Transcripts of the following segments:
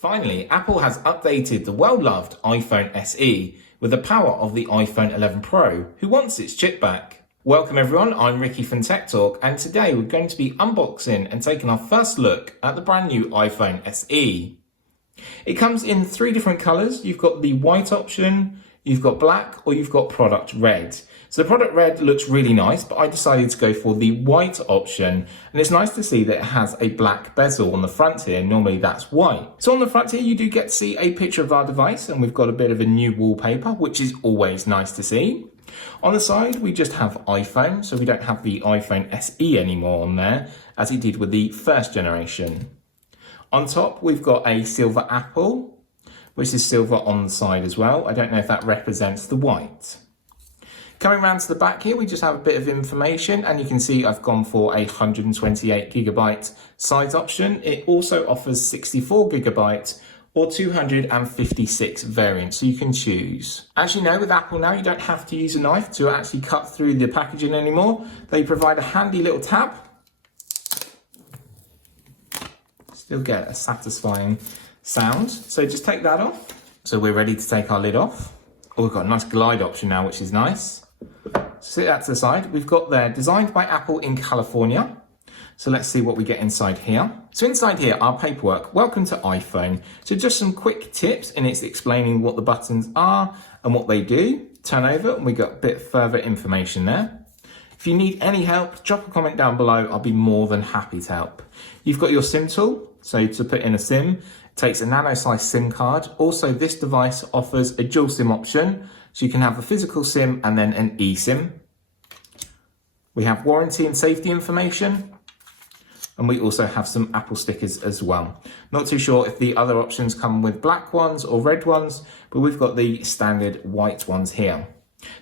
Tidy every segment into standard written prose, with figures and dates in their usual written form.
Finally, Apple has updated the well-loved iPhone SE with the power of the iPhone 11 Pro, who wants its chip back. Welcome everyone, I'm Ricky from Tech Talk, and today we're going to be unboxing and taking our first look at the brand new iPhone SE. It comes in three different colours. You've got the white option, you've got black, or you've got product red. So the product red looks really nice, but I decided to go for the white option. And it's nice to see that it has a black bezel on the front here. Normally that's white. So on the front here, you do get to see a picture of our device, and we've got a bit of a new wallpaper, which is always nice to see. On the side, we just have iPhone. So we don't have the iPhone SE anymore on there, as it did with the first generation. On top, we've got a silver apple, which is silver on the side as well. I don't know if that represents the white. Coming around to the back here, we just have a bit of information, and you can see I've gone for a 128GB size option. It also offers 64GB or 256 variants, so you can choose. As you know, with Apple now, you don't have to use a knife to actually cut through the packaging anymore. They provide a handy little tab. Still get a satisfying sound. So just take that off. So we're ready to take our lid off. Oh, we've got a nice glide option now, which is nice. Sit that to the side. We've got there, designed by Apple in California. So let's see what we get inside here. So inside here, our paperwork, welcome to iPhone. So just some quick tips, and it's explaining what the buttons are and what they do. Turn over and we got a bit further information there. If you need any help, drop a comment down below. I'll be more than happy to help. You've got your SIM tool. So to put in a SIM, it takes a nano-sized SIM card. Also, this device offers a dual SIM option. So you can have a physical SIM and then an eSIM. We have warranty and safety information. And we also have some Apple stickers as well. Not too sure if the other options come with black ones or red ones, but we've got the standard white ones here.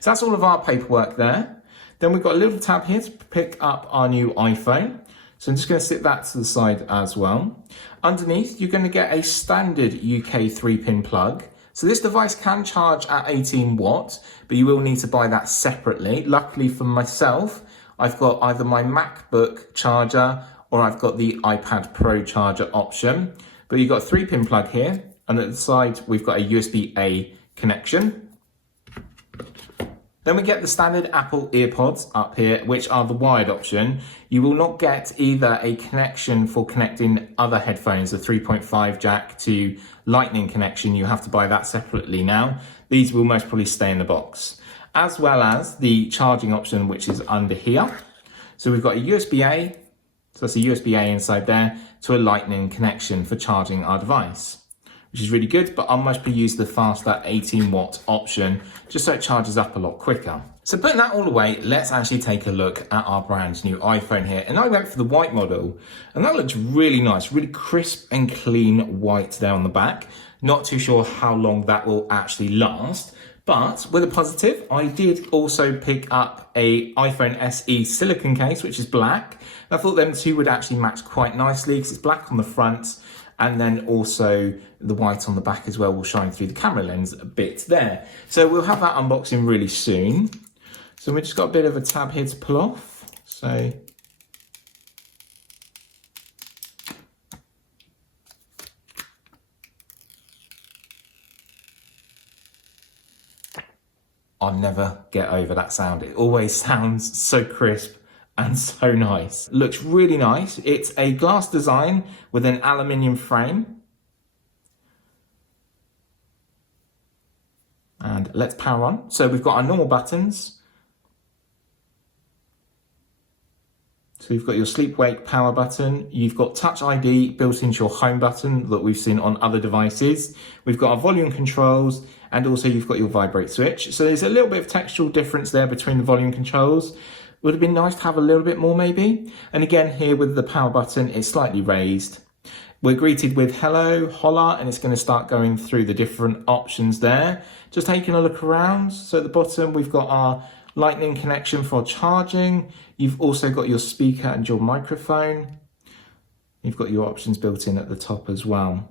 So that's all of our paperwork there. Then we've got a little tab here to pick up our new iPhone. So I'm just going to sit that to the side as well. Underneath, you're going to get a standard UK 3-pin plug. So this device can charge at 18 watts, but you will need to buy that separately. Luckily for myself, I've got either my MacBook charger or I've got the iPad Pro charger option. But you've got a 3-pin plug here, and at the side, we've got a USB-A connection. Then we get the standard Apple EarPods up here, which are the wired option. You will not get either a connection for connecting other headphones, a 3.5 jack to Lightning connection. You have to buy that separately now. These will most probably stay in the box, as well as the charging option, which is under here. So we've got a USB-A, so that's a USB-A inside there, to a Lightning connection for charging our device, which is really good, but I'll mostly use the faster 18 watt option just so it charges up a lot quicker. So putting that all away, let's actually take a look at our brand new iPhone here. And I went for the white model, and that looks really nice, really crisp and clean white there on the back. Not too sure how long that will actually last, but with a positive, I did also pick up a iPhone SE silicone case, which is black. I thought them two would actually match quite nicely because it's black on the front, and then also the white on the back as well will shine through the camera lens a bit there. So we'll have that unboxing really soon. So we've just got a bit of a tab here to pull off. So I'll never get over that sound. It always sounds so crisp and so nice. Looks really nice. It's a glass design with an aluminium frame. And let's power on. So we've got our normal buttons. So you've got your sleep wake power button. You've got Touch ID built into your home button that we've seen on other devices. We've got our volume controls, and also you've got your vibrate switch. So there's a little bit of textural difference there between the volume controls. Would have been nice to have a little bit more maybe. And again, here with the power button, it's slightly raised. We're greeted with hello, holla, and it's going to start going through the different options there. Just taking a look around. So at the bottom, we've got our Lightning connection for charging. You've also got your speaker and your microphone. You've got your options built in at the top as well.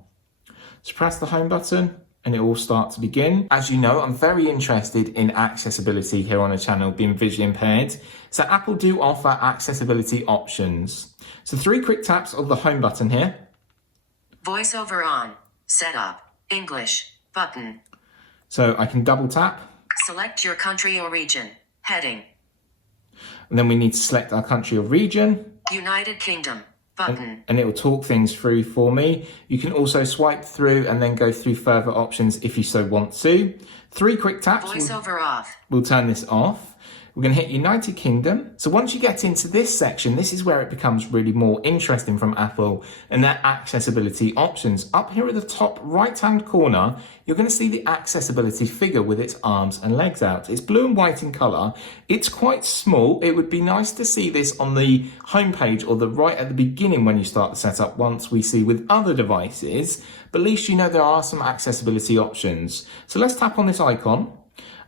So press the home button and it will start to begin. As you know, I'm very interested in accessibility here on the channel, being visually impaired. So Apple do offer accessibility options. So 3 quick taps of the home button here. Voiceover on. Setup. English. Button. So I can double tap. Select your country or region. Heading. And then we need to select our country or region. United Kingdom. Button. And it will talk things through for me. You can also swipe through and then go through further options if you so want to. 3 quick taps. Voiceover off. We'll turn this off. We're going to hit United Kingdom. So once you get into this section, this is where it becomes really more interesting from Apple and their accessibility options. Up here at the top right-hand corner, you're going to see the accessibility figure with its arms and legs out. It's blue and white in color. It's quite small. It would be nice to see this on the homepage or the right at the beginning when you start the setup once we see with other devices. But at least you know there are some accessibility options. So let's tap on this icon.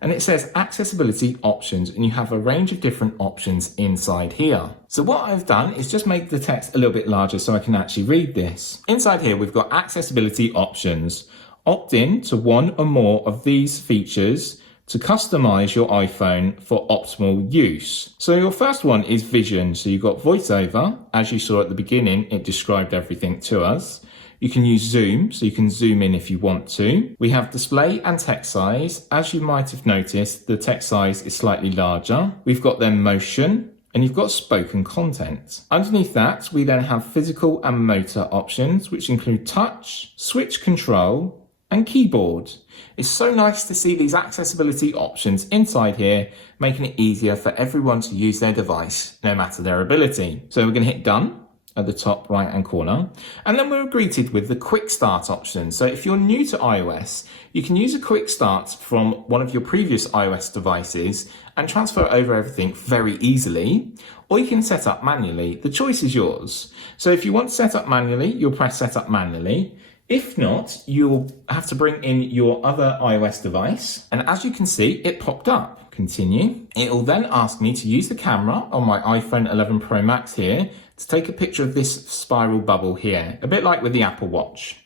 And it says accessibility options, and you have a range of different options inside here. So what I've done is just make the text a little bit larger so I can actually read this. Inside here, we've got accessibility options. Opt in to one or more of these features to customize your iPhone for optimal use. So your first one is vision. So you've got voiceover. As you saw at the beginning, it described everything to us. You can use zoom, so you can zoom in if you want to. We have display and text size. As you might have noticed, the text size is slightly larger. We've got then motion, and you've got spoken content. Underneath that, we then have physical and motor options, which include touch, switch control, and keyboard. It's so nice to see these accessibility options inside here, making it easier for everyone to use their device, no matter their ability. So we're going to hit done at the top right hand corner, and then we're greeted with the quick start option. So if you're new to iOS, you can use a quick start from one of your previous iOS devices and transfer over everything very easily, or you can set up manually. The choice is yours. So if you want to set up manually, you'll press set up manually. If not, you'll have to bring in your other iOS device, and as you can see, it popped up. Continue. It will then ask me to use the camera on my iPhone 11 Pro Max here to take a picture of this spiral bubble here, a bit like with the Apple Watch.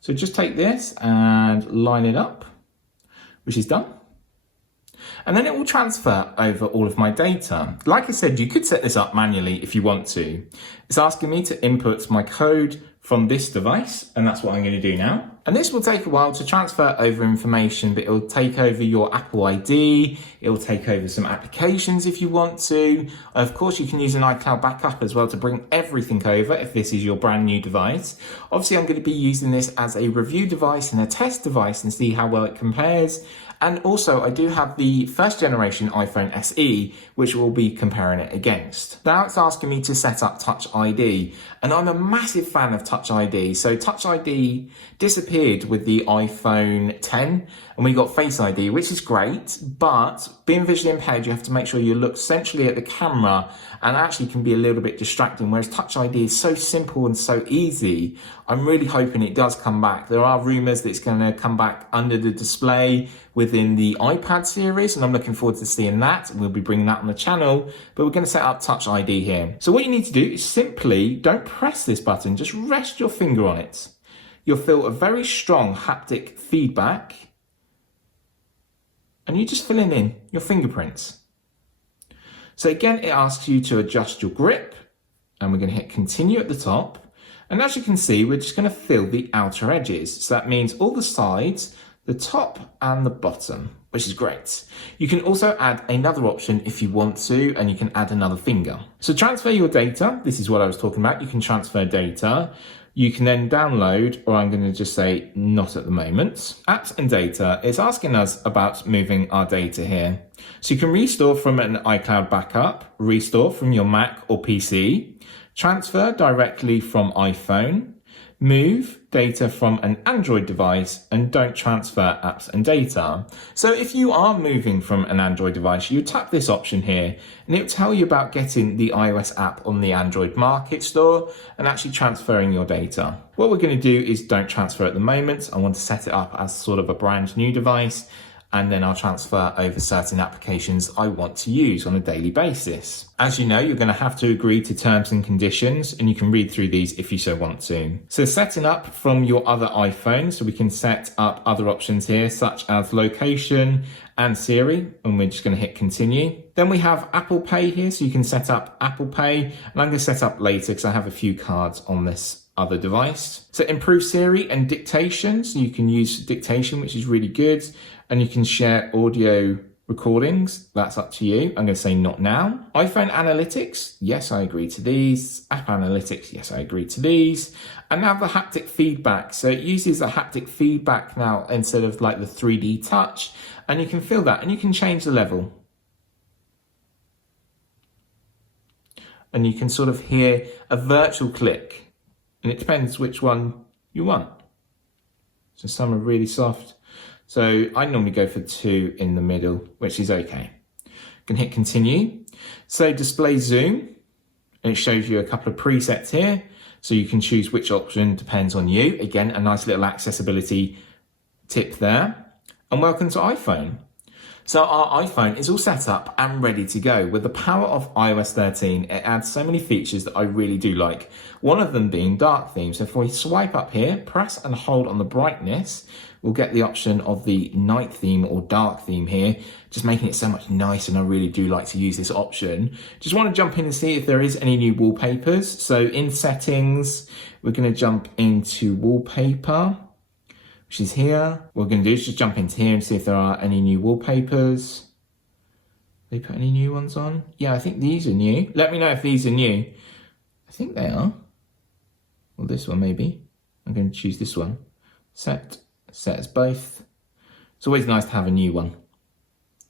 So just take this and line it up, which is done. And then it will transfer over all of my data. Like I said, you could set this up manually if you want to. It's asking me to input my code from this device, and that's what I'm going to do now. And this will take a while to transfer over information, but it will take over your Apple ID, it will take over some applications if you want to. Of course, you can use an iCloud backup as well to bring everything over if this is your brand new device. Obviously, I'm going to be using this as a review device and a test device and see how well it compares. And also, I do have the first generation iPhone SE, which we'll be comparing it against. Now it's asking me to set up Touch ID, and I'm a massive fan of Touch ID. So Touch ID disappeared with the iPhone 10, and we got Face ID, which is great, but being visually impaired, you have to make sure you look centrally at the camera, and actually can be a little bit distracting, whereas Touch ID is so simple and so easy. I'm really hoping it does come back. There are rumours that it's going to come back under the display within the iPad series, and I'm looking forward to seeing that. We'll be bringing that on the channel, but we're going to set up Touch ID here. So what you need to do is simply don't press this button, just rest your finger on it. You'll feel a very strong haptic feedback, and you're just filling in your fingerprints. So again, it asks you to adjust your grip, and we're going to hit continue at the top. And as you can see, we're just going to fill the outer edges. So that means all the sides, the top and the bottom, which is great. You can also add another option if you want to, and you can add another finger. So transfer your data. This is what I was talking about. You can transfer data. You can then download, or I'm going to just say not at the moment. Apps and data is asking us about moving our data here. So you can restore from an iCloud backup, restore from your Mac or PC, transfer directly from iPhone, move data from an Android device, and don't transfer apps and data. So if you are moving from an Android device, you tap this option here, and it will tell you about getting the iOS app on the Android Market Store and actually transferring your data. What we're going to do is don't transfer at the moment. I want to set it up as sort of a brand new device, and then I'll transfer over certain applications I want to use on a daily basis. As you know, you're going to have to agree to terms and conditions, and you can read through these if you so want to. So setting up from your other iPhone, so we can set up other options here, such as location and Siri, and we're just going to hit continue. Then we have Apple Pay here, so you can set up Apple Pay, and I'm going to set up later because I have a few cards on this other device. So improve Siri and dictation. So you can use dictation, which is really good. And you can share audio recordings. That's up to you. I'm going to say not now. iPhone analytics. Yes, I agree to these. App analytics. Yes, I agree to these. And now the haptic feedback. So it uses a haptic feedback now instead of like the 3D touch. And you can feel that and you can change the level. And you can sort of hear a virtual click. And it depends which one you want. So some are really soft. So I normally go for 2 in the middle, which is okay. You can hit continue. So display zoom, and it shows you a couple of presets here. So you can choose which option depends on you. Again, a nice little accessibility tip there. And welcome to iPhone. So our iPhone is all set up and ready to go. With the power of iOS 13, it adds so many features that I really do like. One of them being dark theme. So if we swipe up here, press and hold on the brightness, we'll get the option of the night theme or dark theme here, just making it so much nicer, and I really do like to use this option. Just want to jump in and see if there is any new wallpapers. So in settings, we're going to jump into wallpaper, which is here. What we're going to do is just jump into here and see if there are any new wallpapers. They put any new ones on? Yeah, I think these are new. Let me know if these are new. I think they are. Well, this one maybe. I'm going to choose this one. Set as both. It's always nice to have a new one.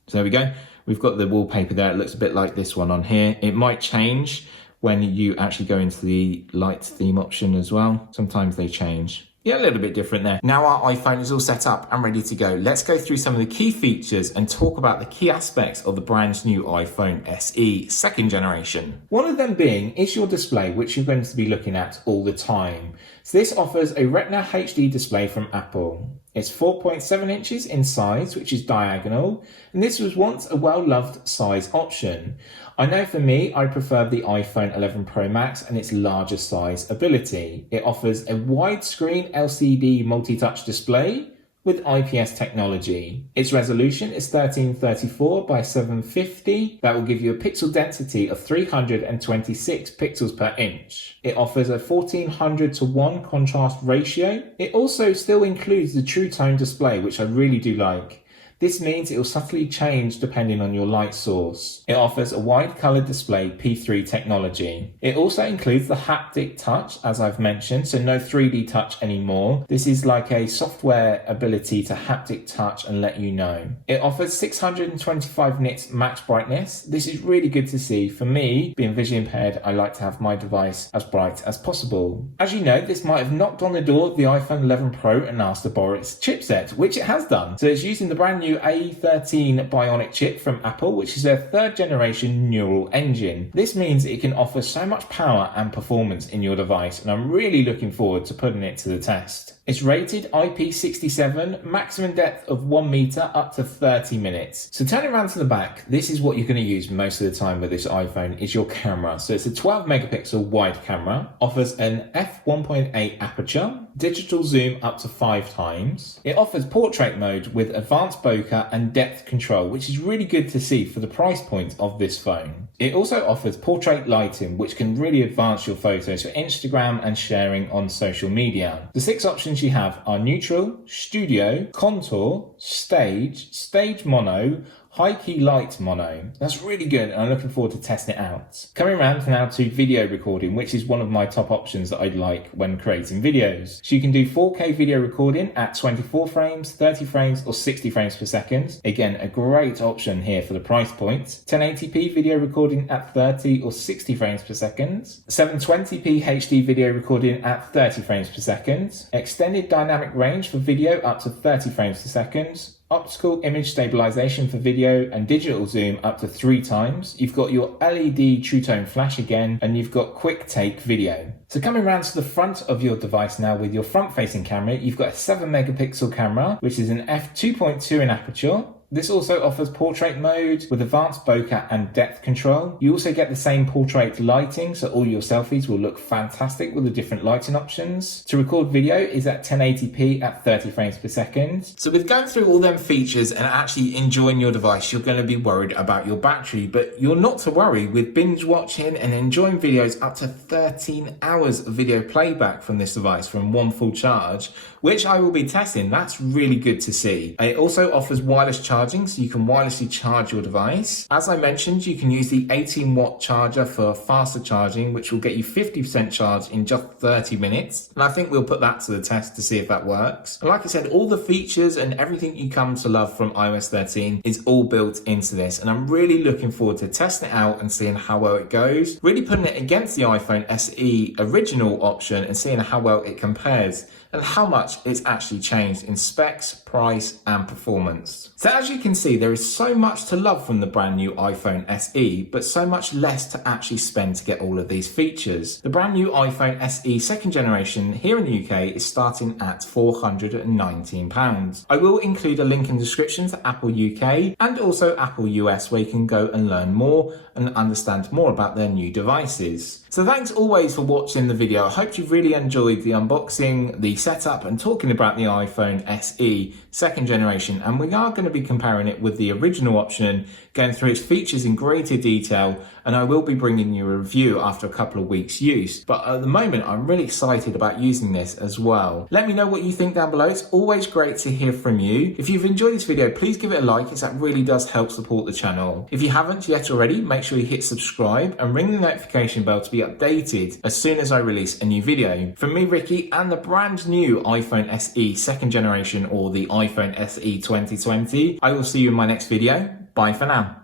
So there we go. We've got the wallpaper there. It looks a bit like this one on here. It might change when you actually go into the light theme option as well. Sometimes they change. Yeah, a little bit different there. Now our iPhone is all set up and ready to go. Let's go through some of the key features and talk about the key aspects of the brand new iPhone SE 2nd generation. One of them being is your display, which you're going to be looking at all the time. So this offers a Retina HD display from Apple. It's 4.7 inches in size, which is diagonal, and this was once a well-loved size option. I know for me, I prefer the iPhone 11 Pro Max and its larger size ability. It offers a widescreen LCD multi-touch display with IPS technology. Its resolution is 1334 by 750. That will give you a pixel density of 326 pixels per inch. It offers a 1400:1 contrast ratio. It also still includes the True Tone display, which I really do like. This means it will subtly change depending on your light source. It offers a wide colored display P3 technology. It also includes the haptic touch, as I've mentioned, so no 3D touch anymore. This is like a software ability to haptic touch and let you know. It offers 625 nits max brightness. This is really good to see. For me, being visually impaired, I like to have my device as bright as possible. As you know, this might have knocked on the door of the iPhone 11 Pro and asked to borrow its chipset, which it has done. So it's using the brand new A13 Bionic chip from Apple, which is their 3rd generation neural engine. This means it can offer so much power and performance in your device, and I'm really looking forward to putting it to the test. It's rated IP67, maximum depth of 1 meter up to 30 minutes. So turning around to the back, this is what you're going to use most of the time with this iPhone, is your camera. So it's a 12 megapixel wide camera, offers an f1.8 aperture, digital zoom up to 5 times. It offers portrait mode with advanced bokeh and depth control, which is really good to see for the price point of this phone. It also offers portrait lighting, which can really advance your photos for Instagram and sharing on social media. The 6 options you have are neutral, studio, contour, stage mono, high key light mono. That's really good, and I'm looking forward to testing it out. Coming around now to video recording, which is one of my top options that I'd like when creating videos. So you can do 4K video recording at 24 frames, 30 frames, or 60 frames per second. Again, a great option here for the price point. 1080p video recording at 30 or 60 frames per second. 720p HD video recording at 30 frames per second. Extended dynamic range for video up to 30 frames per second. Optical image stabilization for video and digital zoom up to 3 times. You've got your LED True Tone flash again, and you've got quick take video. So coming around to the front of your device now with your front facing camera, you've got a 7 megapixel camera, which is an f2.2 in aperture, This also offers portrait mode with advanced bokeh and depth control. You also get the same portrait lighting, so all your selfies will look fantastic with the different lighting options. To record video is at 1080p at 30 frames per second. So with going through all them features and actually enjoying your device, you're going to be worried about your battery, but you're not to worry. With binge watching and enjoying videos, up to 13 hours of video playback from this device from one full charge, which I will be testing. That's really good to see. It also offers wireless charging, so you can wirelessly charge your device. As I mentioned, you can use the 18-watt charger for faster charging, which will get you 50% charge in just 30 minutes. And I think we'll put that to the test to see if that works. And like I said, all the features and everything you come to love from iOS 13 is all built into this. And I'm really looking forward to testing it out and seeing how well it goes. Really putting it against the iPhone SE original option and seeing how well it compares and how much it's actually changed in specs, price, and performance. So as you can see, there is so much to love from the brand new iPhone SE, but so much less to actually spend to get all of these features. The brand new iPhone SE second generation here in the UK is starting at £419. I will include a link in the description to Apple UK and also Apple US, where you can go and learn more and understand more about their new devices. So thanks always for watching the video. I hope you really enjoyed the unboxing, the setup, and talking about the iPhone SE second generation. And we are going to be comparing it with the original option, going through its features in greater detail, and I will be bringing you a review after a couple of weeks use. But at the moment, I'm really excited about using this as well. Let me know what you think down below. It's always great to hear from you. If you've enjoyed this video, please give it a like, as that really does help support the channel. If you haven't yet already, make sure you hit subscribe and ring the notification bell to be updated as soon as I release a new video. From me, Ricky, and the brand new iPhone SE second generation, or the iPhone SE 2020, I will see you in my next video. Bye for now.